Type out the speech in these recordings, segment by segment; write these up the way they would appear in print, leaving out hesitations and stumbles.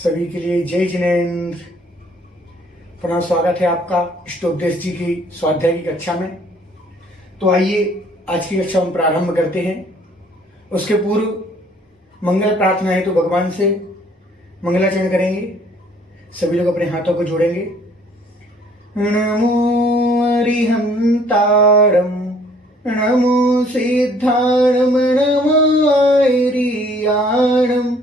सभी के लिए जय जिनेन्द्र। पुनः स्वागत है आपका इष्टोपदेश जी की स्वाध्याय की कक्षा में। तो आइए आज की कक्षा हम प्रारंभ करते हैं। उसके पूर्व मंगल प्रार्थना है तो भगवान से मंगलाचरण करेंगे। सभी लोग अपने हाथों को जोड़ेंगे। नमो अरिहंतारम नमो सिद्धारम नमो ऐरियाणम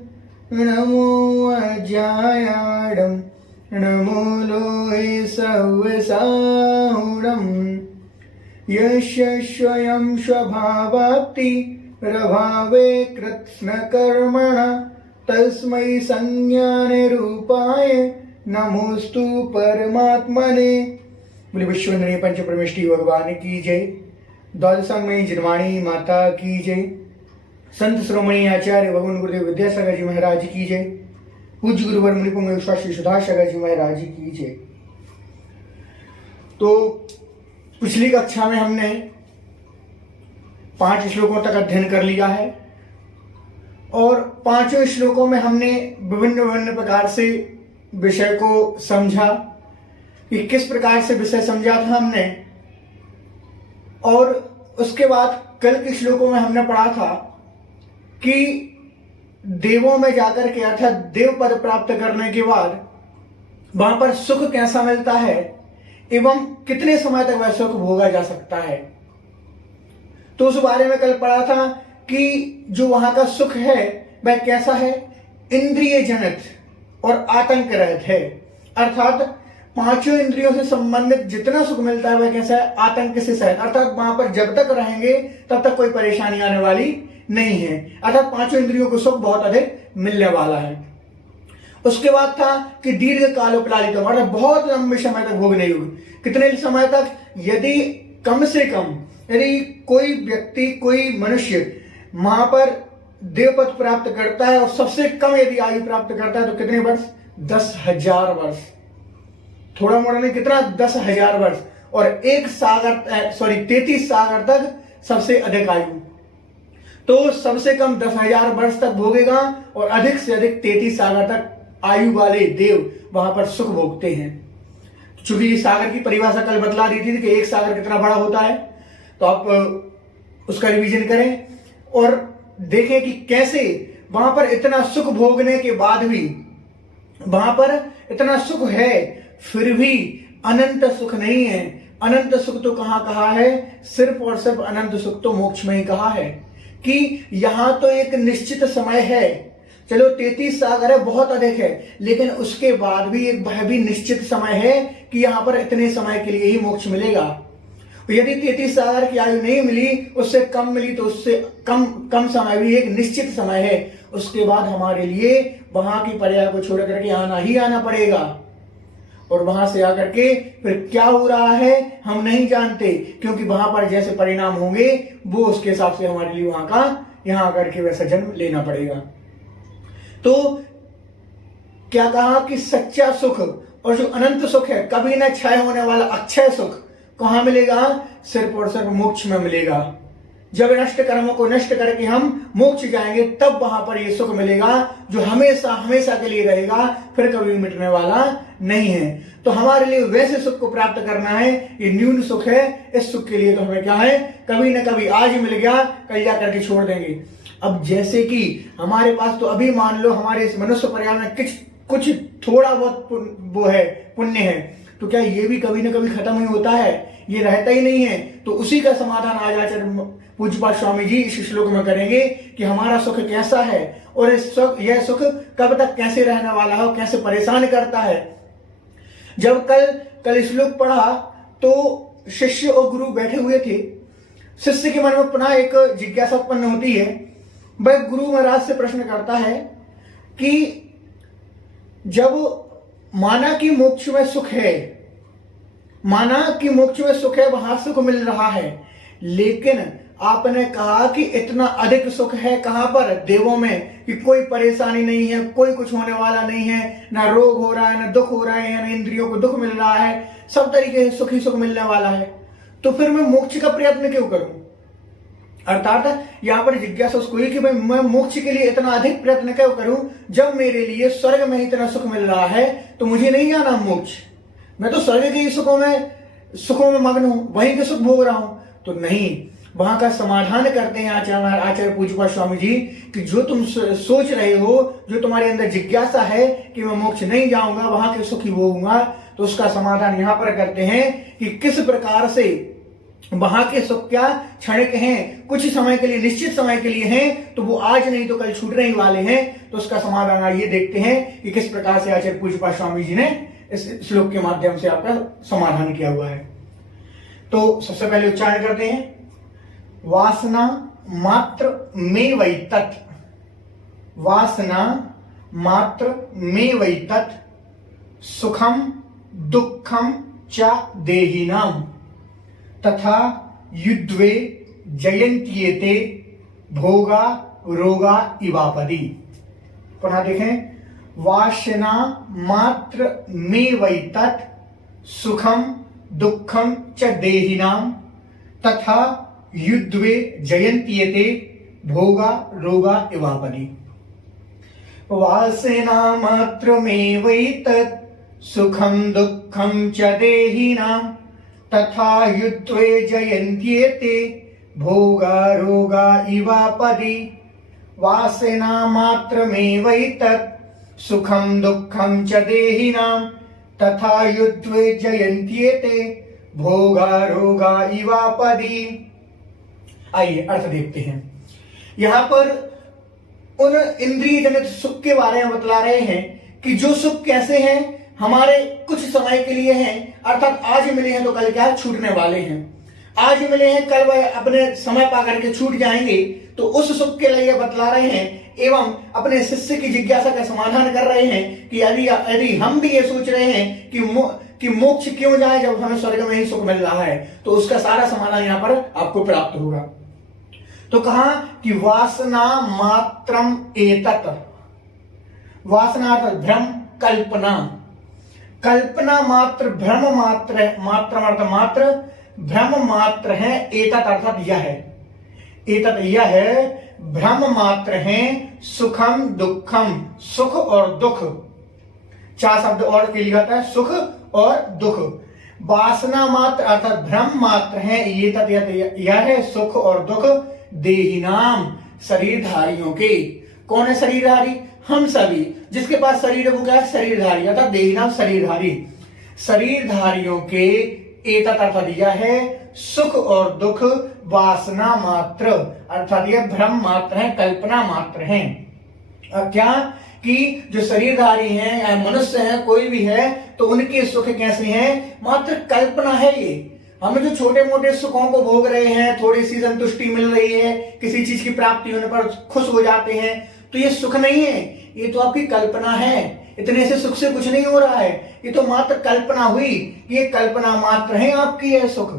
नमो अजायाणम नमो लोहे सव्यसाहुणम यस्य स्वयं स्वभावाप्ति प्रभावे कृत्स्नकर्मण तस्मै संज्ञाने रूपाय नमोस्तु परमात्मने। बोले विश्ववंदनीय पंच परमेष्टि भगवान की जय। द्वादशांगमयी जिनवाणी माता की जय। संत श्रोमणी आचार्य भगवान गुरुदेव विद्यासागर जी महाराज की जय। पूज्य गुरुवर मुनिपुंग विश्वासी सुधासागर जी महाराज की जय। तो पिछली कक्षा में हमने 5 श्लोकों तक अध्ययन कर लिया है और 5 श्लोकों में हमने विभिन्न प्रकार से विषय को समझा कि किस प्रकार से विषय समझा था हमने। और उसके बाद कल के श्लोकों में हमने पढ़ा था कि देवों में जाकर के अर्थात देव पद प्राप्त करने के बाद वहां पर सुख कैसा मिलता है एवं कितने समय तक वह सुख भोगा जा सकता है। तो उस बारे में कल पढ़ा था कि जो वहां का सुख है वह कैसा है, इंद्रिय जनित और आतंक रहित है। अर्थात 5 इंद्रियों से संबंधित जितना सुख मिलता है वह कैसा है, आतंक से सहित। अर्थात वहां पर जब तक रहेंगे तब तक कोई परेशानी आने वाली नहीं है। अर्थात 5 इंद्रियों को सुख बहुत अधिक मिलने वाला है। उसके बाद था कि दीर्घ कालोपलालितम अर्थात बहुत लंबे समय तक भोगने योग्य। कितने समय तक, यदि कम से कम यदि कोई व्यक्ति कोई मनुष्य वहां पर देवपद प्राप्त करता है और सबसे कम यदि आयु प्राप्त करता है तो कितने वर्ष, 10,000 वर्ष। थोड़ा मोड़ा नहीं, कितना, 10,000 वर्ष। और 33 सागर तक सबसे अधिक आयु। तो सबसे कम 10,000 वर्ष तक भोगेगा और अधिक से अधिक 33 सागर तक आयु वाले देव वहां पर सुख भोगते हैं। चूंकि सागर की परिभाषा कल बतला दी थी कि एक सागर कितना बड़ा होता है, तो आप उसका रिवीजन करें और देखें कि कैसे वहां पर इतना सुख भोगने के बाद भी वहां पर इतना सुख है फिर भी अनंत सुख नहीं है। अनंत सुख तो कहां कहा है, सिर्फ और सिर्फ अनंत सुख तो मोक्ष में ही कहा है कि यहां तो एक निश्चित समय है। चलो 33 सागर है, बहुत अधिक है, लेकिन उसके बाद भी एक वह भी निश्चित समय है कि यहां पर इतने समय के लिए ही मोक्ष मिलेगा। यदि 33 सागर की आयु नहीं मिली, उससे कम मिली, तो उससे कम समय भी एक निश्चित समय है। उसके बाद हमारे लिए वहां की पर्याय को छोड़ करके आना ही आना पड़ेगा। और वहां से आकर के फिर क्या हो रहा है हम नहीं जानते, क्योंकि वहां पर जैसे परिणाम होंगे वो उसके हिसाब से हमारे लिए वहां का यहां आकर के वैसा जन्म लेना पड़ेगा। तो क्या कहा कि सच्चा सुख और जो अनंत सुख है, कभी न क्षय होने वाला अक्षय सुख कहां मिलेगा, सिर्फ और सिर्फ मोक्ष में मिलेगा। जब नष्ट कर्मों को नष्ट करके हम मोक्ष जाएंगे तब वहां पर यह सुख मिलेगा जो हमेशा हमेशा के लिए रहेगा, फिर कभी मिटने वाला नहीं है। तो हमारे लिए वैसे सुख को प्राप्त करना है, ये न्यून सुख है। इस सुख के लिए तो हमें क्या है, कभी न कभी आज मिल गया कल जा करके छोड़ देंगे। अब जैसे कि हमारे पास तो अभी मान लो हमारे इस मनुष्य पर्यावरण में कुछ थोड़ा बहुत वो है, पुण्य है, तो क्या ये भी कभी न कभी खत्म ही होता है, ये रहता ही नहीं है। तो उसी का समाधान आज आचार्य पूज्यपाद स्वामी जी इस श्लोक में करेंगे कि हमारा सुख कैसा है और यह सुख कब तक कैसे रहने वाला है, कैसे परेशान करता है। जब कल श्लोक पढ़ा तो शिष्य और गुरु बैठे हुए थे। शिष्य के मन में पुनः एक जिज्ञासा उत्पन्न होती है। वह गुरु महाराज से प्रश्न करता है कि जब माना कि मोक्ष में सुख है, माना कि मोक्ष में सुख है, वहां सुख मिल रहा है, लेकिन आपने कहा कि इतना अधिक सुख है कहां पर, देवों में, कि कोई परेशानी नहीं है, कोई कुछ होने वाला नहीं है, ना रोग हो रहा है, ना दुख हो रहा है, ना इंद्रियों को दुख मिल रहा है, सब तरीके से सुख ही सुख मिलने वाला है। तो फिर मैं मोक्ष का प्रयत्न क्यों करूं? अर्थात यहाँ पर जिज्ञासा उसको है कि भाई मैं मोक्ष के लिए इतना अधिक प्रयत्न क्यों करूं, जब मेरे लिए स्वर्ग में इतना सुख मिल रहा है तो मुझे नहीं जाना मोक्ष, मैं तो स्वर्ग के सुखों में मग्न हूं, वहीं के सुख भोग रहा हूं। तो नहीं, वहां का समाधान करते हैं आचार्य पूज्यपाद स्वामी जी कि जो तुम सोच रहे हो, जो तुम्हारे अंदर जिज्ञासा है कि मैं मोक्ष नहीं जाऊंगा, वहां के सुख ही भोगूंगा, तो उसका समाधान यहां पर करते हैं कि किस प्रकार से वहां के सुख क्या क्षणिक हैं, कुछ समय के लिए, निश्चित समय के लिए हैं, तो वो आज नहीं तो कल छूटने ही वाले हैं। तो उसका समाधान आइए देखते हैं कि किस प्रकार से आचार्य पूज्यपाद स्वामी जी ने इस श्लोक के माध्यम से आपका समाधान किया हुआ है। तो सबसे पहले उच्चारण करते हैं, वासना मात्र में वै तत्, वासना मात्र में वै तत्, सुखम दुखम च देहिनाम, तथा युद्वे जयन्त्येते भोगा रोगा इवापदि। पुनः देखें, वासना मात्र में वै तत्, सुखम दुखम च देहिनाम, तथा युद्वे जयन्त्येते भोगा रोगा इवापदि। वासना मात्र में वै तत्, सुखम दुखम च देहिनां, तथा युद्वे जयन्त्येते भोगा रोगा इवापदि। वासना मात्र में वै तत्, सुखम दुखम च देहिनां, तथा युद्वे जयन्त्येते भोगा रोगा इवापदि। आइए अर्थ देखते हैं। यहां पर उन इंद्रिय जनित सुख के बारे में बतला रहे हैं कि जो सुख कैसे हैं, हमारे कुछ समय के लिए हैं, अर्थात आज मिले हैं तो कल क्या छूटने वाले हैं, आज मिले हैं कल वह अपने समय पा करके छूट जाएंगे। तो उस सुख के लिए बतला रहे हैं एवं अपने शिष्य की जिज्ञासा का समाधान कर रहे हैं कि यदि हम भी ये सोच रहे हैं कि मोक्ष क्यों जाए जब हमें स्वर्ग में ही सुख मिल रहा है, तो उसका सारा समाधान यहां पर आपको प्राप्त होगा। तो कहा कि वासना मात्रम एतत्, वासना अर्थात भ्रम, कल्पना, कल्पना मात्र, भ्रम मात्र, मात्र भ्रम मात्र है, एतत् अर्थात यह है, एतत् यह है, भ्रम मात्र है, सुखम दुखम, सुख और दुख, चार शब्द और के लिए आता है, सुख और दुख। वासना मात्र अर्थात भ्रम मात्र है, यह है सुख और दुख, देहिनाम शरीरधारियों के। कौन है शरीरधारी? हम सभी, जिसके पास शरीर है वो क्या है? शरीरधारी, अर्थात देहिनाम शरीरधारी, शरीरधारियों के। एतत् अर्थात यह है सुख और दुख, वासना मात्र अर्थात यह भ्रम मात्र है, कल्पना मात्र है। क्या कि जो शरीरधारी हैं या मनुष्य हैं, कोई भी है, तो उनके सुख कैसे हैं? मात्र कल्पना है। ये हम जो छोटे मोटे सुखों को भोग रहे हैं, थोड़ी सी संतुष्टि मिल रही है, किसी चीज की प्राप्ति होने पर खुश हो जाते हैं, तो ये सुख नहीं है, ये तो आपकी कल्पना है। इतने से सुख से कुछ नहीं हो रहा है, ये तो मात्र कल्पना हुई, ये कल्पना मात्र है आपकी है सुख।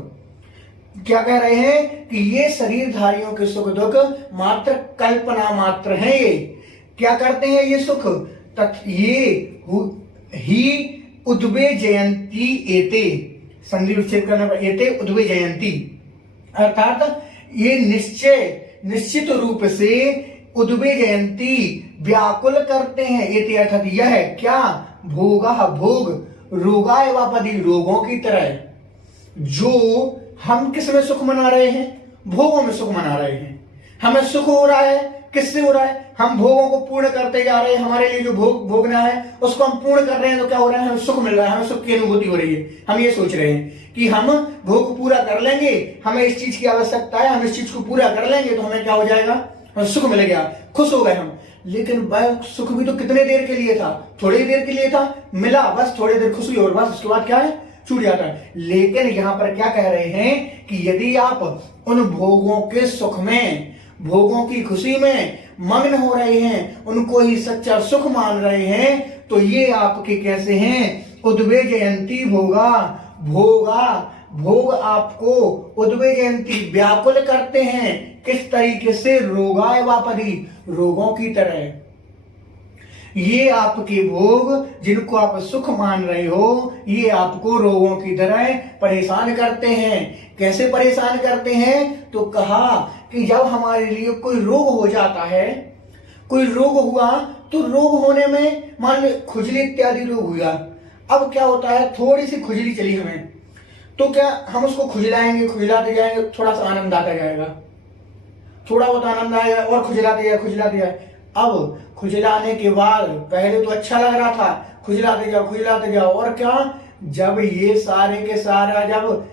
क्या कह रहे हैं कि ये शरीरधारियों के सुख दुख मात्र कल्पना मात्र है। ये क्या करते हैं ये सुख? ये ही उद्वे जयंती एते, संधि विच्छेद करने पर एते उद्वे जयंती, अर्थात ये निश्चित रूप से उद्वे जयंती व्याकुल करते हैं। एते अर्थात यह है क्या? भोगा भोग, रोगा एवापदि रोगों की तरह। जो हम किस में सुख मना रहे हैं? भोगों में सुख मना रहे हैं। हमें सुख हो रहा है, किससे हो रहा है? हम भोगों को पूर्ण करते जा रहे हैं, हमारे लिए जो भोगना है उसको हम पूर्ण कर रहे हैं, तो क्या हो रहा है? हमें सुख मिल रहा है, हमें सुख की अनुभूति हो रही है। हम ये सोच रहे हैं कि हम भोग पूरा कर लेंगे, हमें इस चीज की आवश्यकता है, हम इस चीज को पूरा कर लेंगे तो हमें क्या हो जाएगा? हमें सुख मिल गया, खुश हो गए हम। लेकिन वह सुख भी तो कितने देर के लिए था? थोड़ी देर के लिए था, मिला बस, थोड़ी देर खुशी और बस, उसके बाद क्या है? छूट जाता है। लेकिन यहां पर क्या कह रहे हैं कि यदि आप उन भोगों के सुख में, भोगों की खुशी में मग्न हो रहे हैं, उनको ही सच्चा सुख मान रहे हैं, तो ये आपके कैसे हैं? उद्वे जयंती भोगा, भोग आपको उद्वे जयंती व्याकुल करते हैं। किस तरीके से? रोगा एवापदि रोगों की तरह। ये आपके भोग जिनको आप सुख मान रहे हो, ये आपको रोगों की तरह परेशान करते हैं। कैसे परेशान करते हैं? तो कहा कि जब हमारे लिए कोई रोग हो जाता है, कोई रोग हुआ, तो रोग होने में मान लो खुजली इत्यादि रोग हुआ। अब क्या होता है, थोड़ी सी खुजली चली हमें, तो क्या हम उसको खुजलाएंगे, खुजलाते जाएंगे, थोड़ा सा आनंद आता जाएगा, थोड़ा बहुत आनंद आएगा और खुजलाते जाए, खुजलाते जाए। अब खुजलाने के बाद पहले तो अच्छा लग रहा था, खुजलाते जाओ, खुजलाते जाओ, और क्या, जब ये सारे के सारा जब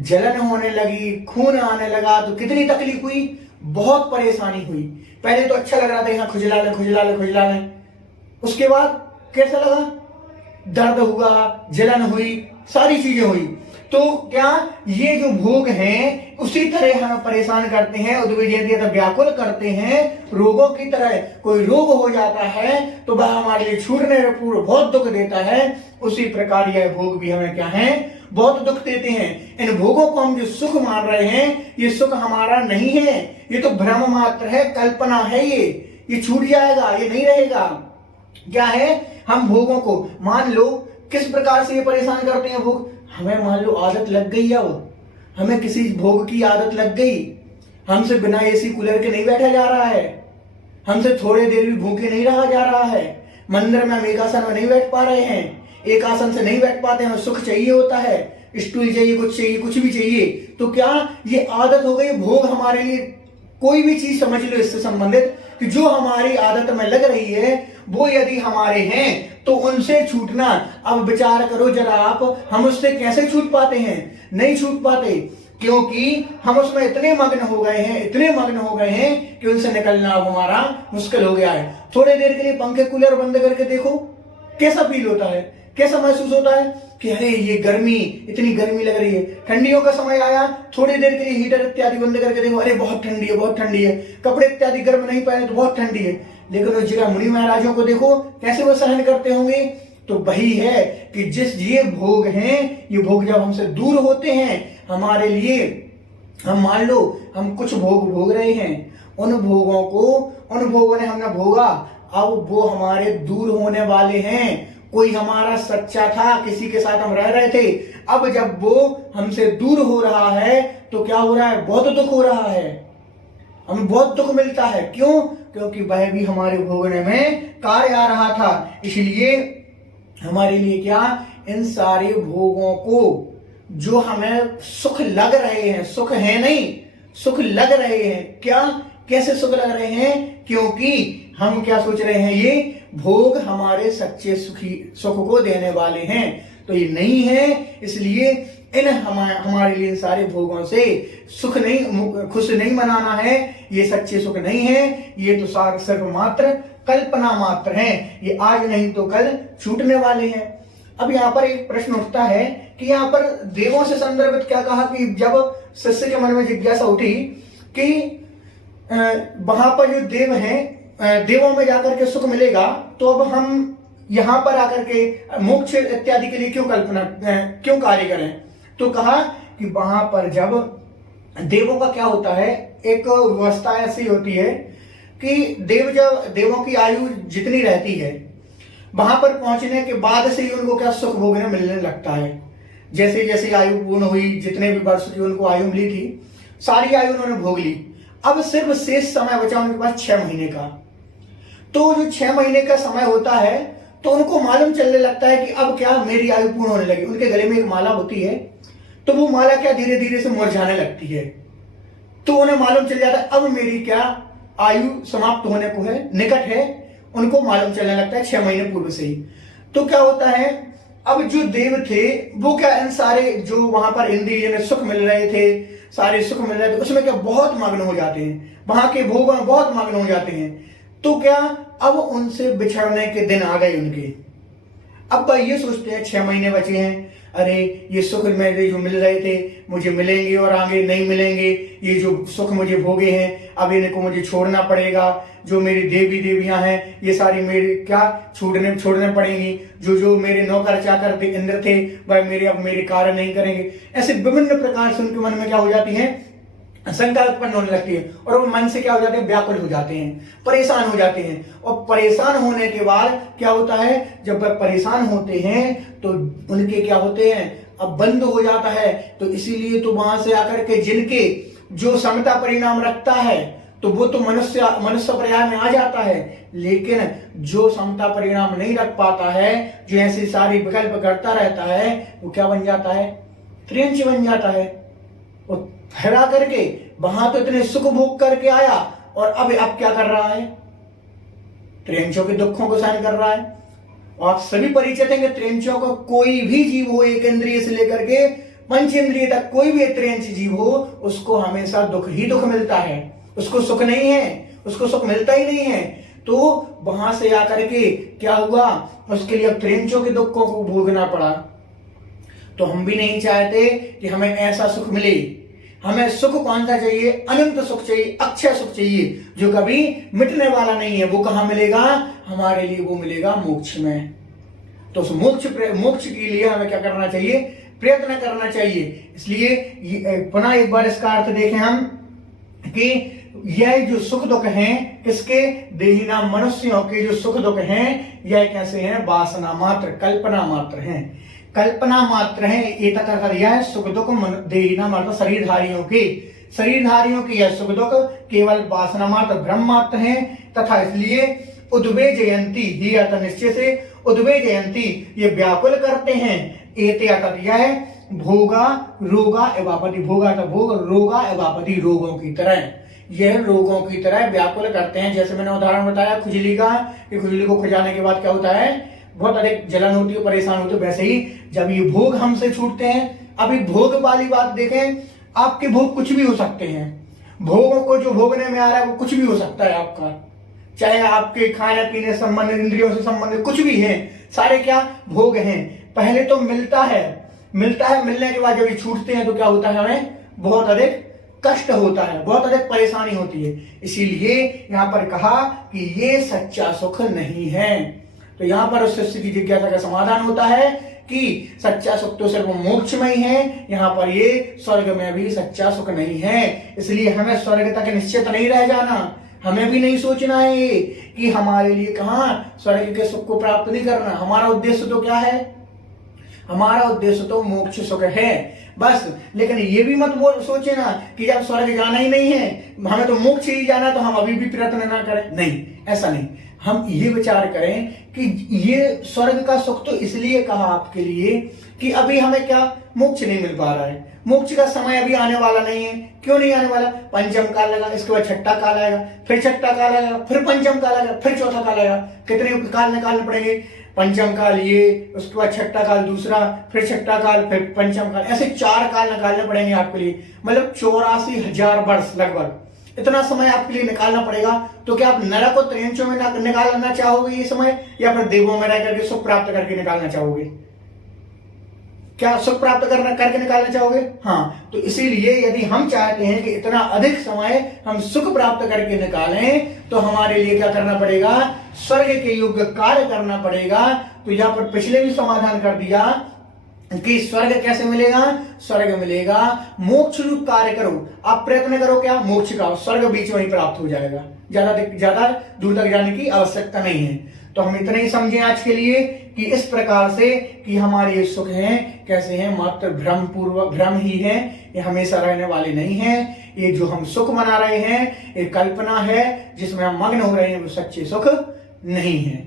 जलन होने लगी, खून आने लगा, तो कितनी तकलीफ हुई, बहुत परेशानी हुई। पहले तो अच्छा लग रहा था, यहाँ खुजला ले, खुजला ले, खुजला ले। उसके बाद कैसा लगा, दर्द हुआ, जलन हुई, सारी चीजें हुई। तो क्या ये जो भोग हैं उसी तरह हमें परेशान करते हैं, उद्विजेंद्रिय व्याकुल करते हैं, रोगों की तरह। कोई रोग हो जाता है तो वह हमारे लिए छूटने में पूर्व बहुत दुख देता है, उसी प्रकार यह भोग भी हमें क्या है, बहुत दुख देते हैं। इन भोगों को हम जो सुख मान रहे हैं, ये सुख हमारा नहीं है, ये तो भ्रम मात्र है, कल्पना है। ये छूट जाएगा, ये नहीं रहेगा। क्या है, हम भोगों को मान लो किस प्रकार से ये परेशान करते हैं भोग। हमें मान लो आदत लग गई, अब हमें किसी भोग की आदत लग गई, हमसे बिना एसी कूलर के नहीं बैठा जा रहा है, हमसे थोड़ी देर भी भूखे नहीं रहा जा रहा है, मंदिर में हम एक आसन में नहीं बैठ पा रहे हैं, एक आसन से नहीं बैठ पाते, हमें सुख चाहिए होता है, स्टूल चाहिए, कुछ भी चाहिए। तो क्या ये आदत हो गई, भोग हमारे लिए कोई भी चीज समझ लो इससे संबंधित कि जो हमारी आदत में लग रही है वो यदि हमारे हैं तो उनसे छूटना। अब विचार करो जरा आप, हम उससे कैसे छूट पाते हैं? नहीं छूट पाते, क्योंकि हम उसमें इतने मग्न हो गए हैं, इतने मग्न हो गए हैं कि उनसे निकलना अब हमारा मुश्किल हो गया है। थोड़ी देर के लिए पंखे कूलर बंद करके देखो, कैसा फील होता है, कैसा महसूस होता है कि अरे ये गर्मी, इतनी गर्मी लग रही है। ठंडियों का समय आया, थोड़ी देर के लिए हीटर इत्यादि बंद करके देखो, अरे बहुत ठंडी है, बहुत ठंडी है, कपड़े इत्यादि गर्म नहीं पहने तो बहुत ठंडी है। लेकिन उस जगह मुनि महाराजों को देखो कैसे वो सहन करते होंगे। तो वही है कि जिस ये भोग हैं, ये भोग जब हमसे दूर होते हैं हमारे लिए, हम मान लो हम कुछ भोग भोग रहे हैं, उन भोगों ने हमने भोगा, अब वो हमारे दूर होने वाले हैं। कोई हमारा सच्चा था, किसी के साथ हम रह रहे थे, अब जब वो हमसे दूर हो रहा है तो क्या हो रहा है, बहुत दुख हो रहा है, हमें बहुत दुख मिलता है। क्यों? क्योंकि वह भी हमारे भोगने में कार्य आ रहा था। इसलिए हमारे लिए क्या, इन सारे भोगों को जो हमें सुख लग रहे हैं, सुख है नहीं, सुख लग रहे हैं। क्या, कैसे सुख लग रहे हैं? क्योंकि हम क्या सोच रहे हैं, ये भोग हमारे सच्चे सुख को देने वाले हैं, तो ये नहीं है। इसलिए इन हमारे लिए सारे भोगों से सुख नहीं, खुश नहीं मनाना है, ये सच्चे सुख नहीं है, ये तो सिर्फ मात्र कल्पना मात्र है, ये आज नहीं तो कल छूटने वाले हैं। अब यहाँ पर एक प्रश्न उठता है कि यहाँ पर देवों से संदर्भित क्या कहा कि जब शिष्य के मन में जिज्ञासा उठी कि वहां पर जो देव हैं, देवों में जाकर के सुख मिलेगा, तो अब हम यहाँ पर आकर के मोक्ष इत्यादि के लिए क्यों कार्य करें? तो कहा कि वहां पर जब देवों का क्या होता है, एक व्यवस्था ऐसी होती है कि देवों की आयु जितनी रहती है, वहां पर पहुंचने के बाद से ही उनको क्या सुख भोगने मिलने लगता है। जैसे जैसे आयु पूर्ण हुई, जितने भी वर्ष की उनको आयु मिली थी, सारी आयु उन्होंने भोग ली। अब सिर्फ शेष समय बचा उनके पास 6 महीने का। तो जो 6 महीने का समय होता है तो उनको मालूम चलने लगता है कि अब क्या मेरी आयु पूर्ण होने लगी। उनके गले में एक माला होती है, तो वो माला क्या धीरे धीरे से मुरझाने लगती है, तो उन्हें मालूम चल जाता है अब मेरी क्या आयु समाप्त होने को है, निकट है। उनको मालूम चलने लगता है 6 महीने पूर्व से ही। तो क्या होता है, अब जो देव थे वो क्या इन सारे जो वहां पर इंद्रिय में सुख मिल रहे थे, सारे सुख मिल रहे थे, उसमें क्या बहुत मग्न हो जाते हैं, वहां के भोग में बहुत मग्न हो जाते हैं। तो क्या अब उनसे बिछड़ने के दिन आ गए उनके। अब ये सोचते हैं 6 महीने बचे हैं, अरे ये सुख मेरे जो मिल रहे थे मुझे मिलेंगे और आगे नहीं मिलेंगे, ये जो सुख मुझे भोगे हैं अब इनको मुझे छोड़ना पड़ेगा। जो मेरी देवी देवियां हैं ये सारी मेरे क्या छोड़ने पड़ेंगी। जो मेरे नौकर चाकर इंद्र थे वह अब मेरे कार्य नहीं करेंगे। ऐसे विभिन्न प्रकार से उनके मन में क्या हो जाती है, शंका उत्पन्न होने लगती है और वो मन से क्या हो जाते हैं, व्याकुल हो जाते हैं, परेशान हो जाते हैं। और परेशान होने के बाद क्या होता है, जब वह परेशान होते हैं तो उनके क्या होते हैं, अब बंद हो जाता है। तो इसीलिए तो वहां से आकर के जिनके जो समता परिणाम रखता है तो वो तो मनुष्य पर्याय में आ जाता है, लेकिन जो समता परिणाम नहीं रख पाता है, जो ऐसे सारे विकल्प करता रहता है, वो क्या बन जाता है, त्रियंच बन जाता है। और ठहरा करके वहां तो इतने सुख भोग करके आया और अब क्या कर रहा है, त्रियंचों के दुखों को सहन कर रहा है। और आप सभी परिचित हैं कि त्रियंचों का कोई भी जीव हो, एक इंद्रिय से लेकर के पंच इंद्रिय तक कोई भी त्रियंच जीव हो, उसको हमेशा दुख ही दुख मिलता है, उसको सुख नहीं है, उसको सुख मिलता ही नहीं है। तो वहां से आकर के क्या हुआ, उसके लिए अब त्रियंचों के दुखों को भोगना पड़ा। तो हम भी नहीं चाहते कि हमें ऐसा सुख मिले। हमें सुख कौन सा चाहिए, अनंत सुख चाहिए, अक्षय सुख चाहिए, जो कभी मिटने वाला नहीं है। वो कहां मिलेगा, हमारे लिए वो मिलेगा मोक्ष में। तो उस मोक्ष के लिए हमें क्या करना चाहिए, प्रयत्न करना चाहिए। इसलिए पुनः एक बार इसका अर्थ देखें हम कि यह जो सुख दुख हैं, किसके, देही नाम मनुष्यों के जो सुख दुख हैं, यह कैसे हैं, वासना मात्र, कल्पना मात्र हैं, कल्पना मात्र है। ये तक यह सुख दुख देही नाम मतलब शरीरधारियों की यह सुख दुख केवल वासना मात्र, भ्रम मात्र है। तथा इसलिए उद्वे जयंती ही अर्थ निश्चय से, उद्वे जयंती ये व्याकुल करते हैं, एते अर्थात यह भोगा रोगा एवापति, भोगा का भोग, रोगा एवापति रोगों की तरह, यह रोगों की तरह व्याकुल करते हैं। जैसे मैंने उदाहरण बताया खुजली का, कि खुजली को खुजाने के बाद क्या होता है, बहुत अधिक जलन होती है, परेशान होती है। वैसे ही जब ये भोग हमसे छूटते हैं, अभी भोग वाली बात देखें, आपके भोग कुछ भी हो सकते हैं, भोगों को जो भोगने में आ रहा है वो कुछ भी हो सकता है आपका, चाहे आपके खाने पीने संबंधित, इंद्रियों से संबंधित कुछ भी है, सारे क्या भोग हैं। पहले तो मिलता है, मिलने के बाद जब ये छूटते हैं तो क्या होता है, हमें बहुत अधिक कष्ट होता है, बहुत अधिक परेशानी होती है। इसीलिए यहां पर कहा कि ये सच्चा सुख नहीं है। तो यहां पर उस शिष्य की जिज्ञासा का समाधान होता है कि सच्चा सुख तो सिर्फ मोक्ष में ही है, यहाँ पर ये स्वर्ग में भी सच्चा सुख नहीं है। इसलिए हमें स्वर्ग तक निश्चित नहीं रह जाना, हमें भी नहीं सोचना है कि हमारे लिए कहां स्वर्ग के सुख को प्राप्त नहीं करना। हमारा उद्देश्य तो क्या है, हमारा उद्देश्य तो मोक्ष सुख है बस। लेकिन ये भी मत सोचे ना कि जब स्वर्ग जाना ही नहीं है, हमें तो मोक्ष ही जाना, तो हम अभी भी प्रयत्न ना करें। नहीं, ऐसा नहीं। हम ये विचार करें कि ये स्वर्ग का सुख तो इसलिए कहा आपके लिए कि अभी हमें क्या मोक्ष नहीं मिल पा रहा है, मोक्ष का समय अभी आने वाला नहीं है। क्यों नहीं आने वाला, पंचम काल लगा, इसके बाद छठा काल आएगा, फिर छठा काल आएगा, फिर पंचम काल आएगा, फिर चौथा काल आएगा। कितने काल निकालने पड़ेंगे, पंचम काल ये, उसके बाद छठा काल दूसरा, फिर छठा काल, फिर पंचम काल, ऐसे 4 काल निकालने पड़ेंगे आपके लिए। मतलब 84,000 वर्ष लगभग इतना समय आपके लिए निकालना पड़ेगा। तो क्या आप नरक और त्रियंचों में निकालना चाहोगे ये समय, या फिर देवों में रह करके सुख प्राप्त करके निकालना चाहोगे? क्या सुख प्राप्त करके निकालना चाहोगे? हाँ। तो इसीलिए यदि हम चाहते हैं कि इतना अधिक समय हम सुख प्राप्त करके निकालें, तो हमारे लिए क्या करना पड़ेगा, स्वर्ग के योग्य कार्य करना पड़ेगा। तो यहां पर पिछले भी समाधान कर दिया कि स्वर्ग कैसे मिलेगा, स्वर्ग मिलेगा मोक्ष रूप कार्य करो, आप प्रयत्न करो क्या, मोक्ष का, स्वर्ग बीच में ही प्राप्त हो जाएगा, ज्यादा दूर तक जाने की आवश्यकता नहीं है। तो हम इतना ही समझें आज के लिए कि इस प्रकार से कि हमारे ये सुख हैं कैसे हैं, मात्र भ्रम ही है, ये हमेशा रहने वाले नहीं हैं। ये जो हम सुख मना रहे हैं ये कल्पना है, जिसमें हम मग्न हो रहे हैं, वो सच्चे सुख नहीं है।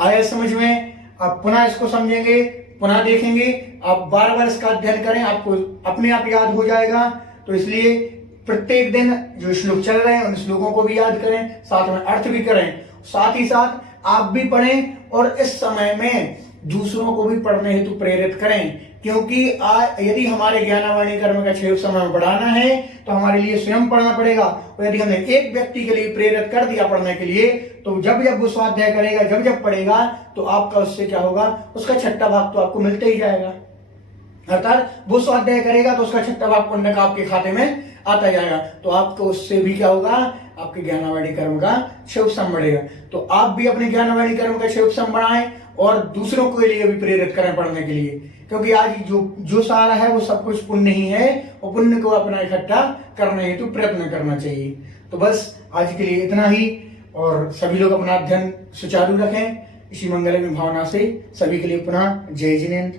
आया समझ में? आप पुनः इसको समझेंगे, पुनः देखेंगे, आप बार बार इसका अध्ययन करें, आपको अपने आप याद हो जाएगा। तो इसलिए प्रत्येक दिन जो श्लोक चल रहे हैं उन श्लोकों को भी याद करें, साथ में अर्थ भी करें, साथ ही साथ आप भी पढ़ें और इस समय में दूसरों को भी पढ़ने हेतु प्रेरित करें। क्योंकि यदि हमारे ज्ञानावाणी कर्म का क्षय समय बढ़ाना है तो हमारे लिए स्वयं पढ़ना पड़ेगा। और यदि हमने एक व्यक्ति के लिए प्रेरित कर दिया पढ़ने के लिए, तो जब जब वो स्वाध्याय करेगा, जब जब पढ़ेगा, तो आपका उससे क्या होगा, उसका छठा भाग तो आपको मिलते ही जाएगा। अर्थात वो स्वाध्याय करेगा तो उसका छठा भाग पुण्य का आपके खाते में आता जाएगा। तो आपको उससे भी क्या होगा, आपके ज्ञानावाणी कर्म का क्षय बढ़ेगा। तो आप भी अपने ज्ञानावाणी कर्म का क्षय बढ़ाएं और दूसरों के लिए भी प्रेरित करें पढ़ने के लिए, क्योंकि आज जो सारा है वो सब कुछ पुण्य ही है और पुण्य को अपना इकट्ठा करने हेतु प्रयत्न करना चाहिए। तो बस आज के लिए इतना ही, और सभी लोग अपना अध्ययन सुचारू रखें। इसी मंगलमय भावना से सभी के लिए पुनः जय जिनेन्द्र।